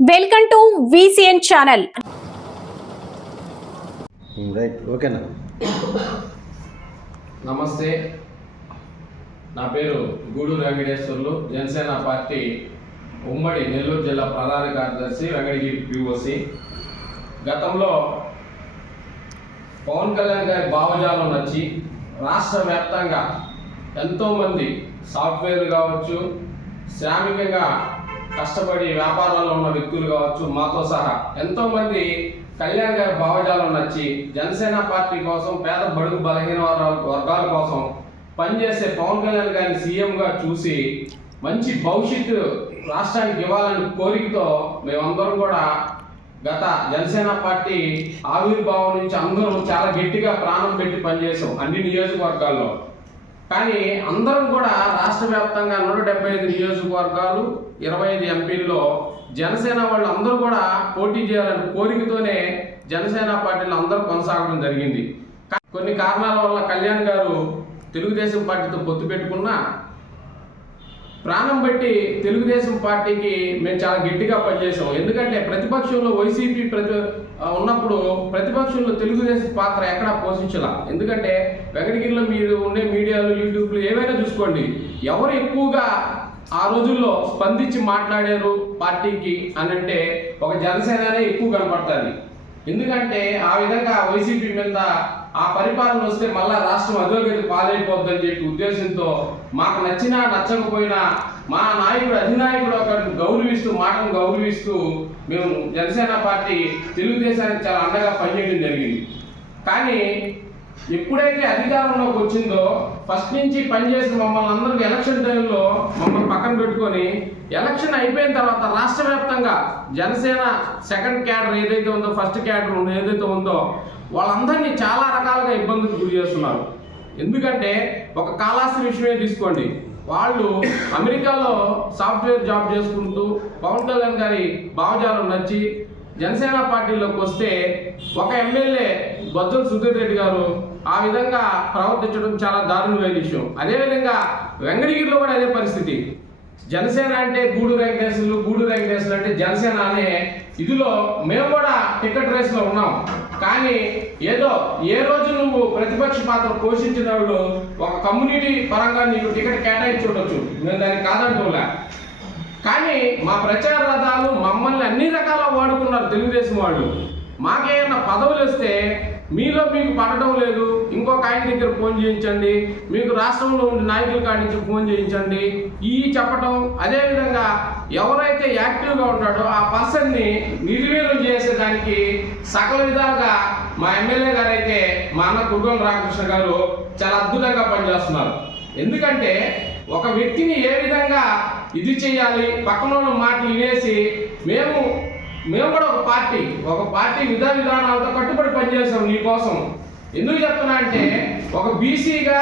Welcome to VCN channel. Right, ఓకేనా? నమస్తే, నా పేరు గూడూరు వెంకటేశ్వర్లు. జనసేన పార్టీ ఉమ్మడి నెల్లూరు జిల్లా ప్రధాన కార్యదర్శి, వెంకటగిరి POC. గతంలో పవన్ కళ్యాణ్ గారి భావజాలం నచ్చి రాష్ట్ర వ్యాప్తంగా ఎంతోమంది సాఫ్ట్వేర్ కావచ్చు, శ్రామికంగా కష్టపడి వ్యాపారాల్లో ఉన్న వ్యక్తులు కావచ్చు, మాతో సహా ఎంతోమంది కళ్యాణ్ గారి భావజాలం నచ్చి జనసేన పార్టీ కోసం, పేద బడుగు బలహీన వర్గాల కోసం పనిచేసే పవన్ కళ్యాణ్ గారిని సీఎంగా చూసి మంచి భవిష్యత్తు రాష్ట్రానికి ఇవ్వాలని కోరికతో మేమందరం కూడా గత జనసేన పార్టీ ఆవిర్భావం నుంచి అందరం చాలా గట్టిగా ప్రాణం పెట్టి పనిచేసాం అన్ని నియోజకవర్గాల్లో. కానీ అందరం కూడా రాష్ట్ర వ్యాప్తంగా 175 నియోజకవర్గాలు, 25 ఎంపీల్లో జనసేన వాళ్ళు అందరూ కూడా పోటీ చేయాలని కోరికతోనే జనసేన పార్టీలో అందరూ కొనసాగడం జరిగింది. కొన్ని కారణాల వల్ల కళ్యాణ్ గారు తెలుగుదేశం పార్టీతో పొత్తు పెట్టుకున్నా ప్రాణం బట్టి తెలుగుదేశం పార్టీకి మేము చాలా గట్టిగా పనిచేసాం. ఎందుకంటే ప్రతిపక్షంలో వైసీపీ ఉన్నప్పుడు ప్రతిపక్షంలో తెలుగుదేశం పాత్ర ఎక్కడా పోషించాల. ఎందుకంటే వెంకటగిరిలో మీరు ఉండే మీడియాలు, యూట్యూబ్లు ఏవైనా చూసుకోండి, ఎవరు ఎక్కువగా ఆ రోజుల్లో స్పందించి మాట్లాడారు పార్టీకి అని అంటే ఒక జనసేననే ఎక్కువ కనపడుతుంది. ఎందుకంటే ఆ విధంగా వైసీపీ మీద ఆ పరిపాలన వస్తే మళ్ళా రాష్ట్రం అధోగతి పాలైపోద్దని చెప్పి ఉద్దేశంతో మాకు నచ్చినా నచ్చకపోయినా మా నాయకుడు, అధినాయకుడు ఒకరిని గౌరవిస్తూ, మాటను గౌరవిస్తూ మేము జనసేన పార్టీ తెలుగుదేశానికి చాలా అండగా పనిచేయడం జరిగింది. కానీ ఎప్పుడైతే అధికారంలోకి వచ్చిందో ఫస్ట్ నుంచి పనిచేసిన మమ్మల్ని అందరికీ ఎలక్షన్ టైంలో మమ్మల్ని పక్కన పెట్టుకొని ఎలక్షన్ అయిపోయిన తర్వాత రాష్ట్ర వ్యాప్తంగా జనసేన సెకండ్ క్యాడర్ ఏదైతే ఉందో, ఫస్ట్ క్యాడర్ ఏదైతే ఉందో వాళ్ళందరినీ చాలా రకాలుగా ఇబ్బందులు గురి చేస్తున్నారు. ఎందుకంటే ఒక కాళాస్త్రి విషయమే తీసుకోండి, వాళ్ళు అమెరికాలో సాఫ్ట్వేర్ జాబ్ చేసుకుంటూ పవన్ కళ్యాణ్ గారి భావజాలం నచ్చి జనసేన పార్టీలోకి వస్తే ఒక ఎమ్మెల్యే బొజ్జల సుధీర్ రెడ్డి గారు ఆ విధంగా ప్రవర్తించడం చాలా దారుణమైన విషయం. అదేవిధంగా వెంకటగిరిలో కూడా అదే పరిస్థితి. జనసేన అంటే గూడూరు వెంకటేశ్వర్లు అంటే జనసేన అనే ఇదిలో మేము కూడా టికెట్ రేస్లో ఉన్నాం. కానీ ఏదో ఏ రోజు నువ్వు ప్రతిపక్ష పాత్ర పోషించిన వాళ్ళు ఒక కమ్యూనిటీ పరంగా నీకు టికెట్ కేటాయించి ఉండొచ్చు, మేము దానికి కాదంటూలే. కానీ మా ప్రచార రథాలు మమ్మల్ని అన్ని రకాల వాడుకున్నారు తెలుగుదేశం వాళ్ళు. మాకేమన్నా పదవులు వస్తే మీలో మీకు పడటం లేదు, ఇంకొక ఆయన దగ్గర ఫోన్ చేయించండి, మీకు రాష్ట్రంలో ఉండే నాయకుల కాడి నుంచి ఫోన్ చేయించండి ఈ చెప్పటం. అదేవిధంగా ఎవరైతే యాక్టివ్గా ఉన్నాడో ఆ పర్సన్ని నిర్వీర్యం చేసేదానికి సకల విధాలుగా మా ఎమ్మెల్యే గారు అయితే మా అన్న కుటుంబ రామకృష్ణ గారు చాలా అద్భుతంగా పనిచేస్తున్నారు. ఎందుకంటే ఒక వ్యక్తిని ఏ విధంగా ఇది చేయాలి, పక్కన వాళ్ళ మాటలు వినేసి మేము కూడా ఒక పార్టీ విధానాలతో కట్టుబడి పనిచేసాం నీకోసం. ఎందుకు చెప్తున్నా అంటే ఒక బీసీగా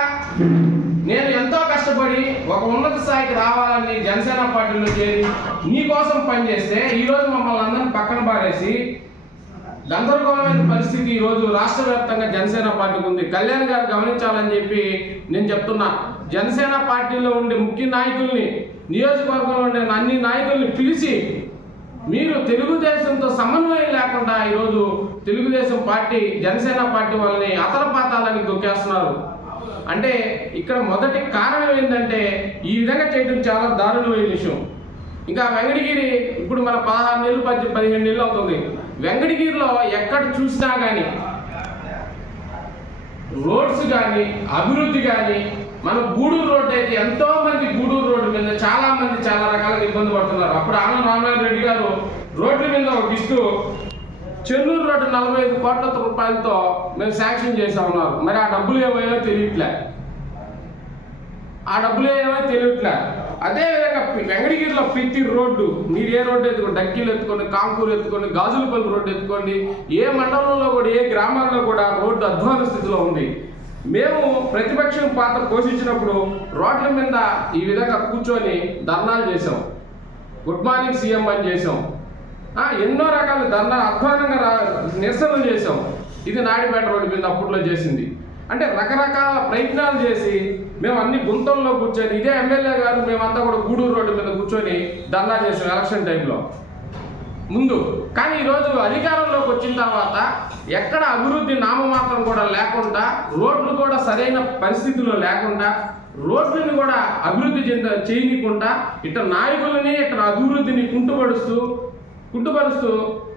నేను ఎంతో కష్టపడి ఒక ఉన్నత స్థాయికి రావాలని జనసేన పార్టీలో చేరి నీకోసం పనిచేస్తే ఈరోజు మమ్మల్ని అందరినీ పక్కన పారేసి గందరగోళమైన పరిస్థితి ఈరోజు రాష్ట్ర వ్యాప్తంగా జనసేన పార్టీకి ఉంది. కళ్యాణ్ గారు గమనించాలని చెప్పి నేను చెప్తున్నా. జనసేన పార్టీలో ఉండే ముఖ్య నాయకుల్ని, నియోజకవర్గంలో ఉండే అన్ని నాయకుల్ని పిలిచి మీరు తెలుగుదేశంతో సమన్వయం లేకుండా ఈరోజు తెలుగుదేశం పార్టీ, జనసేన పార్టీ వాళ్ళని అతలపాతాలని దొక్కేస్తున్నారు. అంటే ఇక్కడ మొదటి కారణం ఏంటంటే ఈ విధంగా చేయడం చాలా దారుణమైన విషయం. ఇంకా వెంకటగిరి ఇప్పుడు మన 16 నెలలు 15 నెలలు అవుతుంది. వెంకటగిరిలో ఎక్కడ చూసినా కానీ రోడ్స్ కానీ అభివృద్ధి కానీ, మన గూడూరు రోడ్డు అయితే ఎంతో మంది గూడూరు రోడ్డు మీద చాలా మంది చాలా రకాలుగా ఇబ్బంది పడుతున్నారు. అప్పుడు ఆనం రామనారాయణ రెడ్డి గారు రోడ్ల మీద ఒక ఇస్తూ చెన్నూరు రోడ్డు 45 కోట్ల రూపాయలతో మేము శాంక్షన్ చేసా ఉన్నారు. మరి ఆ డబ్బులు ఏమో తెలియట్లే. అదేవిధంగా వెంకటగిరిలో ప్రతి రోడ్డు, మీరు ఏ రోడ్డు ఎత్తుకోండి, డక్కీలు ఎత్తుకోండి, కాంకూరు ఎత్తుకోండి, గాజులపల్లి రోడ్డు ఎత్తుకోండి, ఏ మండలంలో కూడా ఏ గ్రామాల్లో కూడా రోడ్డు అధ్వాన స్థితిలో ఉంది. మేము ప్రతిపక్షం పాత్ర పోషించినప్పుడు రోడ్ల మీద ఈ విధంగా కూర్చొని ధర్నాలు చేసాం, గుడ్ మార్నింగ్ సీఎం అని చేసాం, ఎన్నో రకాల ధర్నా అధ్వానంగా నిరసనలు చేసాం. ఇది నాయుడుపేట రోడ్డు మీద అప్పట్లో చేసింది. అంటే రకరకాల ప్రయత్నాలు చేసి మేము అన్ని గుంతల్లో కూర్చొని, ఇదే ఎమ్మెల్యే గారు మేమంతా కూడా గూడూరు రోడ్డు మీద కూర్చొని ధర్నా చేసాం ఎలక్షన్ టైంలో. ముందు. కానీ ఈరోజు అధికారంలోకి వచ్చిన తర్వాత ఎక్కడ అభివృద్ధి నామమాత్రం కూడా లేకుండా, రోడ్లు కూడా సరైన పరిస్థితిలో లేకుండా, రోడ్లను కూడా అభివృద్ధి చేయకుండా, ఇట్లా నాయకులని ఇట్లా అభివృద్ధిని కుంటుపరుస్తూ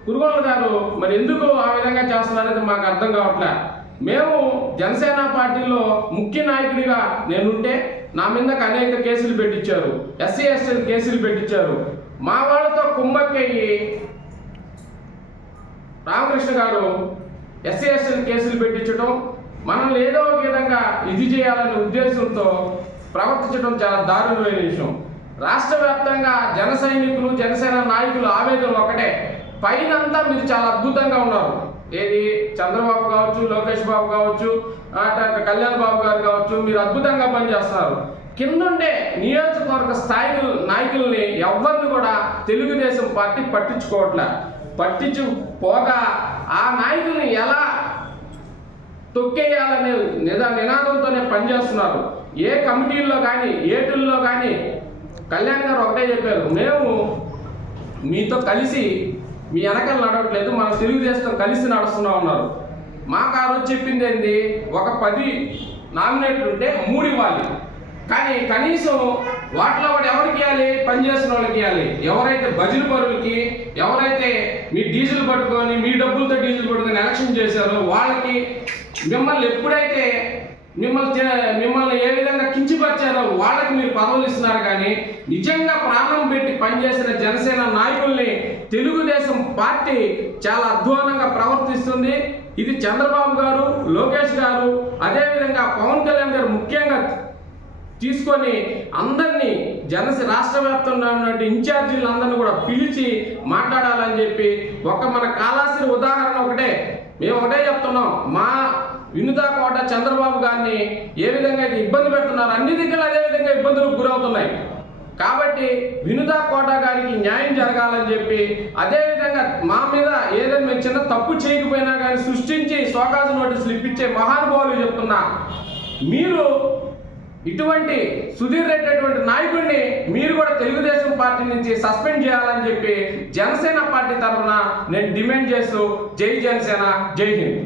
కురుగోళ్ళ గారు మరి ఎందుకు ఆ విధంగా చేస్తున్నారనేది మాకు అర్థం కావట్లే. మేము జనసేన పార్టీలో ముఖ్య నాయకుడిగా నేనుంటే నా మీదకి అనేక కేసులు పెట్టించారు, ఎస్సీ ఎస్టీ కేసులు పెట్టించారు. మా వాళ్ళతో కుమ్మక్కయ్యి రామకృష్ణ గారు ఎస్సీ ఎస్టీ కేసులు పెట్టించడం, మనల్ని ఏదో ఒక విధంగా ఇది చేయాలనే ఉద్దేశంతో ప్రవర్తించడం చాలా దారుణమైన విషయం. రాష్ట్ర వ్యాప్తంగా జన సైనికులు, జనసేన నాయకులు ఆవేదన ఒకటే, పైనంతా మీరు చాలా అద్భుతంగా ఉన్నారు. ఏది చంద్రబాబు కావచ్చు, లోకేష్ బాబు కావచ్చు, కళ్యాణ్ బాబు గారు కావచ్చు, మీరు అద్భుతంగా పనిచేస్తున్నారు. కిందుండే నియోజకవర్గ స్థాయి నాయకుల్ని ఎవరిని కూడా తెలుగుదేశం పార్టీ పట్టించుకోగా ఆ నాయకుల్ని ఎలా తొక్కేయాలనే నినాదంతోనే పనిచేస్తున్నారు. ఏ కమిటీల్లో కానీ ఏటుల్లో కానీ కళ్యాణ్ గారు ఒకటే చెప్పారు, మేము మీతో కలిసి మీ వెనకాల నడవట్లేదు, మన తెలుగుదేశం కలిసి నడుస్తున్నా ఉన్నారు. మాకు ఆ రోజు చెప్పింది ఏంది, ఒక 10 నామినేట్లు ఉంటే 3 ఇవ్వాలి, కానీ కనీసం వాటిలో కూడా ఎవరికి ఇవ్వాలి, పనిచేసిన వాళ్ళకి ఇవ్వాలి. ఎవరైతే బజిల్ పరులకి, ఎవరైతే మీ డీజిల్ పట్టుకొని మీ డబ్బులతో డీజిల్ పట్టుకొని ఎలక్షన్ చేశారో వాళ్ళకి, మిమ్మల్ని ఎప్పుడైతే మిమ్మల్ని ఏ విధంగా కించిపరిచారో వాళ్ళకి మీరు పదవులు ఇస్తున్నారు. కానీ నిజంగా ప్రాణం పెట్టి పనిచేసిన జనసేన నాయకుల్ని తెలుగుదేశం పార్టీ చాలా అధ్వానంగా ప్రవర్తిస్తుంది. ఇది చంద్రబాబు గారు, లోకేష్ గారు, అదేవిధంగా పవన్ కళ్యాణ్ గారు ముఖ్యంగా తీసుకొని అందరినీ రాష్ట్ర వ్యాప్తంగా ఉన్నటువంటి ఇన్ఛార్జీలందరినీ కూడా పిలిచి మాట్లాడాలని చెప్పి మన కాళాస్త్రి ఉదాహరణ ఒకటే. మేము ఒకటే చెప్తున్నాం, మా వినుతా కోట చంద్రబాబు గారిని ఏ విధంగా అయితే ఇబ్బంది పెడుతున్నారు, అన్ని దగ్గర అదే విధంగా ఇబ్బందులకు గురవుతున్నాయి. కాబట్టి వినుతా కోట గారికి న్యాయం జరగాలని చెప్పి, అదేవిధంగా మా మీద ఏదైనా మేము చిన్న తప్పు చేయకపోయినా కానీ సృష్టించి సోకాసు నోటీసులు ఇప్పించే మహానుభావులు చెప్తున్నా, మీరు ఇటువంటి సుధీర్ రెడ్డి అటువంటి నాయకుడిని మీరు కూడా తెలుగుదేశం పార్టీ నుంచి సస్పెండ్ చేయాలని చెప్పి జనసేన పార్టీ తరఫున నేను డిమాండ్ చేస్తూ జై జనసేన, జై హింద్.